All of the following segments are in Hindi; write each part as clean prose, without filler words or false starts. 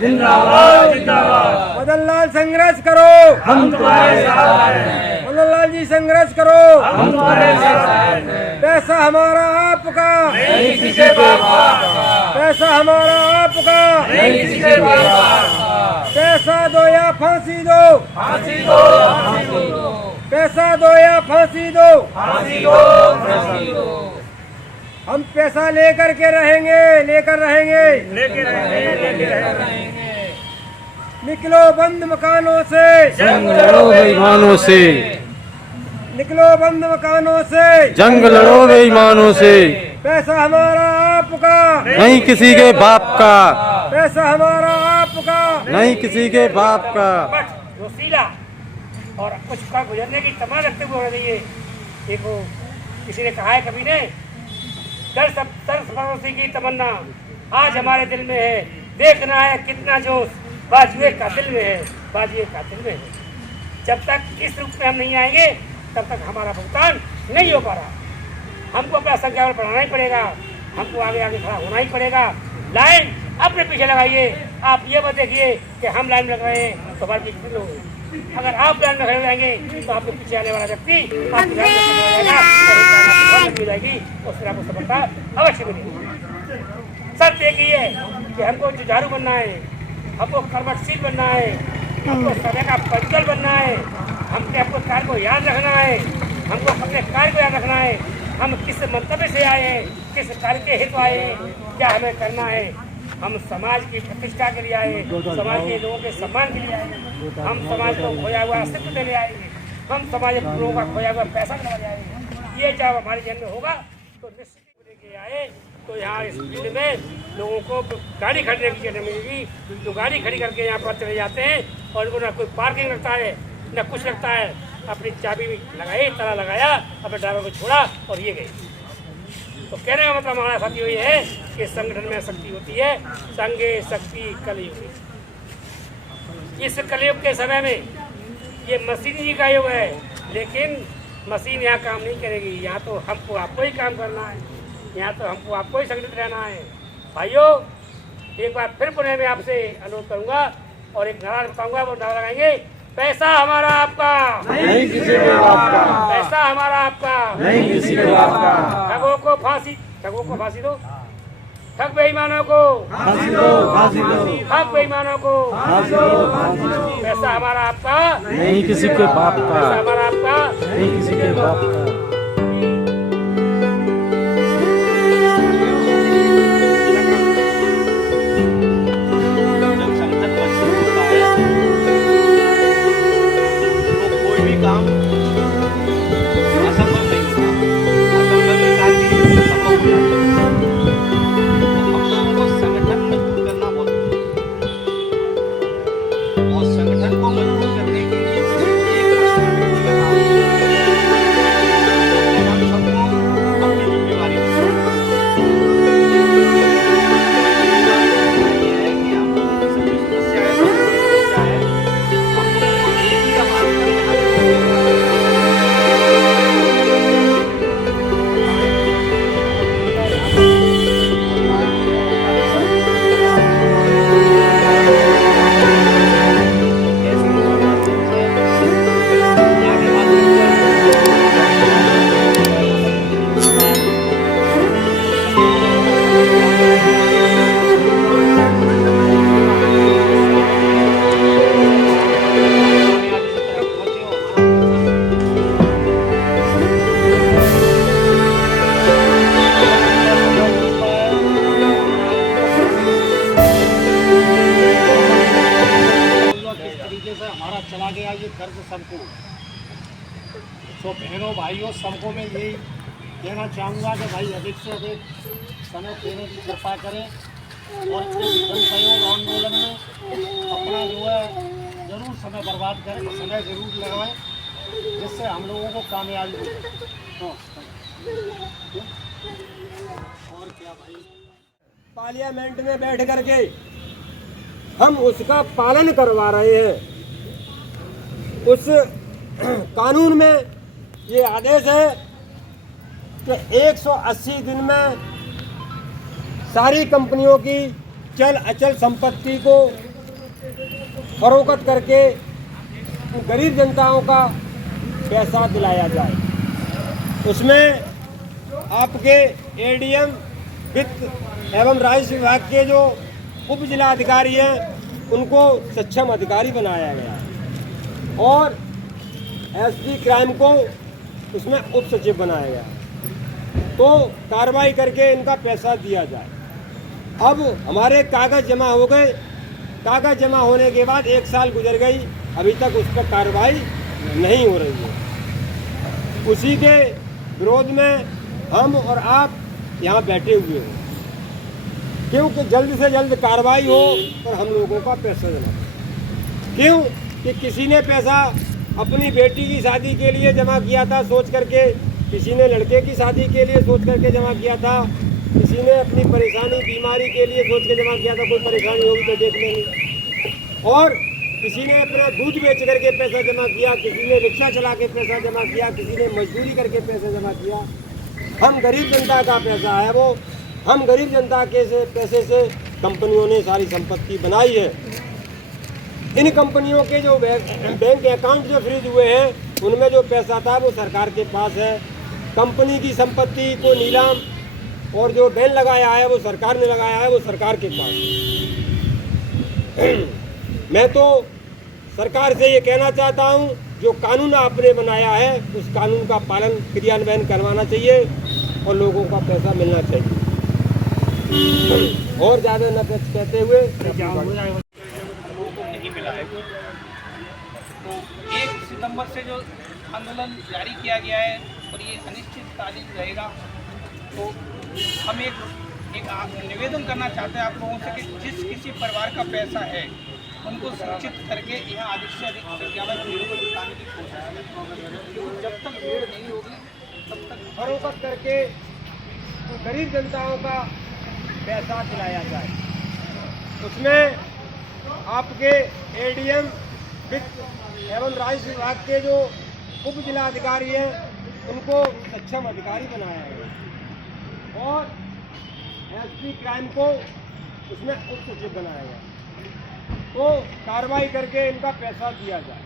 जिंदाबाद जिंदाबाद। मदन लाल संघर्ष करो, हम तुम्हारे साथ हैं। मदन लाल जी संघर्ष करो, हम तुम्हारे साथ हैं। पैसा हमारा आपका, नहीं किसी के बाप का। पैसा हमारा आपका, नहीं किसी के बाप का। पैसा दो या फांसी दो, फांसी दो, फांसी दो। पैसा दो या फांसी दो, फांसी दो, फांसी दो। हम पैसा लेकर के रहेंगे, लेकर रहेंगे, लेके रहेंगे, लेके रहेंगे। निकलो बंद मकानों से, जंग लड़ो बेईमानों से, निकलो बंद मकानों से, जंग लड़ो बेईमानों से। पैसा हमारा आपका, नहीं किसी के बाप का, पैसा हमारा आपका, नहीं किसी के बाप का। जोशीला और कुछ का गुजरने की तमन्ना रखते हुए हो रही है। देखो किसी ने कहा है कभी ने, दर्श फरोशी की तमन्ना आज हमारे दिल में है। देखना है कितना जोश बाजुए का दिल में है, बाजुए का दिल में है। जब तक इस रूप में हम नहीं आएंगे तब तक हमारा भुगतान नहीं हो पा रहा। हमको अपना संख्या बढ़ाना ही पड़ेगा, हमको आगे आगे खड़ा होना ही पड़ेगा। लाइन अपने पीछे लगाइए। आप ये मत देखिए कि हम लाइन में लग रहे हैं तो हमारे पीछे लोग, अगर आप लाइन में खड़े रहेंगे तो आपके पीछे आने वाला व्यक्ति आपकी लाइन में खड़ा हो जाएगा, मिल जाएगी और फिर आपको सफलता अवश्य मिलेगी। सच एक ही है कि हमको जुझारू बनना है, हमको कर्मठशील बनना है, हमको समय का पंचल बनना है, हमने अपने कार्य को याद रखना है, हमको अपने कार्य को याद रखना है। हम किस मंतव्य से आए हैं, किस कार्य के हित आए हैं, क्या हमें करना है। हम समाज की प्रतिष्ठा के लिए आए हैं, समाज के लोगों के सम्मान के लिए आए हैं, हम समाज को खोया हुआ अस्तित्व देने आएंगे, हम समाज के लोगों का खोया हुआ पैसा करने आएंगे। ये जब हमारे जन्म में होगा तो निश्चित लेके आए तो यहाँ इस फील्ड में लोगों को गाड़ी खड़ने की जगह मिलेगी। तो गाड़ी खड़ी करके यहाँ पर चले जाते हैं और उनको ना कोई पार्किंग लगता है न कुछ लगता है। अपनी चाबी लगाई, ताला लगाया, अपने ड्राइवर को छोड़ा और ये गए। तो कहने का मतलब हमारा साथी ये है कि संगठन में शक्ति होती है, संगे शक्ति कलयुग। इस कलयुग के समय में ये मशीनरी का युग है, लेकिन मशीन यहाँ काम नहीं करेगी। यहाँ तो हमको आपको ही काम करना है, यहाँ तो हमको आपको ही संगठित रहना है। भाइयों, एक बार फिर पुणे में आपसे अनुरोध करूँगा और एक नारा बताऊँगा, वो नारा लगाएंगे, पैसा हमारा आपका, नहीं किसी के बाप का, पैसा हमारा आपका, नहीं किसी के बाप का। ठगों को फांसी दो, ठग बेईमानों को फांसी दो, फांसी दो, ठग बेईमानों को फांसी दो, फांसी दो। पैसा हमारा आपका, नहीं किसी के बाप पैसा का, हमारा आपका। नहीं किसी के बाप का। चला गया ये कर्ज सबको। तो बहनों भाइयों सबको मैं यही कहना चाहूँगा कि भाई अधिक से अधिक समय देने की कृपा करें और इस जन सहयोग आंदोलन में अपना जो है जरूर समय बर्बाद करें, समय जरूर लगाएं जिससे हम लोगों को कामयाबी हो। और क्या भाई, पार्लियामेंट में बैठ करके हम उसका पालन करवा रहे हैं। उस कानून में ये आदेश है कि 180 दिन में सारी कंपनियों की चल अचल संपत्ति को फरोख्त करके गरीब जनताओं का पैसा दिलाया जाए। उसमें आपके एडीएम वित्त एवं राजस्व विभाग के जो उप जिला अधिकारी हैं उनको सक्षम अधिकारी बनाया गया है और एसपी क्राइम को उसमें उप सचिव बनाया गया है। तो कार्रवाई करके इनका पैसा दिया जाए। अब हमारे कागज़ जमा हो गए, कागज़ जमा होने के बाद 1 साल गुजर गई, अभी तक उस पर कार्रवाई नहीं हो रही है। उसी के विरोध में हम और आप यहाँ बैठे हुए हैं, क्योंकि जल्द से जल्द कार्रवाई हो और हम लोगों का पैसा जमा। क्यों कि किसी ने पैसा अपनी बेटी की शादी के लिए जमा किया था सोच करके, किसी ने लड़के की शादी के लिए सोच करके जमा किया था, किसी ने अपनी परेशानी बीमारी के लिए सोच के जमा किया था, कोई परेशानी होगी तो देख लेंगे, और किसी ने अपना दूध बेच करके पैसा जमा किया, किसी ने रिक्शा चला के पैसा जमा किया, किसी ने मजदूरी करके पैसा जमा किया। हम गरीब जनता का पैसा है वो, हम गरीब जनता के पैसे से कंपनियों ने सारी संपत्ति बनाई है। इन कंपनियों के जो बैंक अकाउंट जो फ्रीज हुए हैं उनमें जो पैसा था वो सरकार के पास है। कंपनी की संपत्ति को नीलाम और जो बैन लगाया है वो सरकार ने लगाया है, वो सरकार के पास है। मैं तो सरकार से ये कहना चाहता हूँ, जो कानून आपने बनाया है उस कानून का पालन क्रियान्वयन करवाना चाहिए और लोगों का पैसा मिलना चाहिए। और ज़्यादा न कहते हुए नहीं मिला है। तो 1 सितंबर से जो आंदोलन जारी किया गया है और ये अनिश्चितकालीन रहेगा, तो हम एक निवेदन करना चाहते हैं आप लोगों से कि जिस किसी परिवार का पैसा है उनको सूचित करके यहाँ अधिक से अधिक संख्या में भीड़ को जुटाने की कोशिश करें, क्योंकि जब तक भीड़ नहीं होगी तब तक फरोख्त करके गरीब जनताओं का पैसा दिलाया जाए। उसमें आपके एडीएम वित्त एवं राजस्व विभाग के जो उप जिला अधिकारी हैं उनको सक्षम अधिकारी बनाया गया और एसपी क्राइम को उसमें उप सचिव बनाया गया। तो कार्रवाई करके इनका पैसा दिया जाए।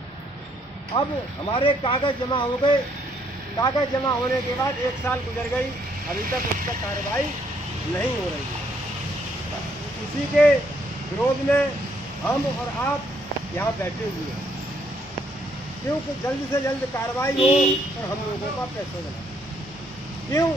अब हमारे कागज़ जमा हो गए, कागज़ जमा होने के बाद 1 साल गुजर गई, अभी तक उस पर कार्रवाई नहीं हो रही है। इसी के विरोध में हम और आप यहाँ बैठे हुए हैं, क्योंकि जल्द से जल्द कार्रवाई हो और हम लोगों का पैसा जमा। क्यों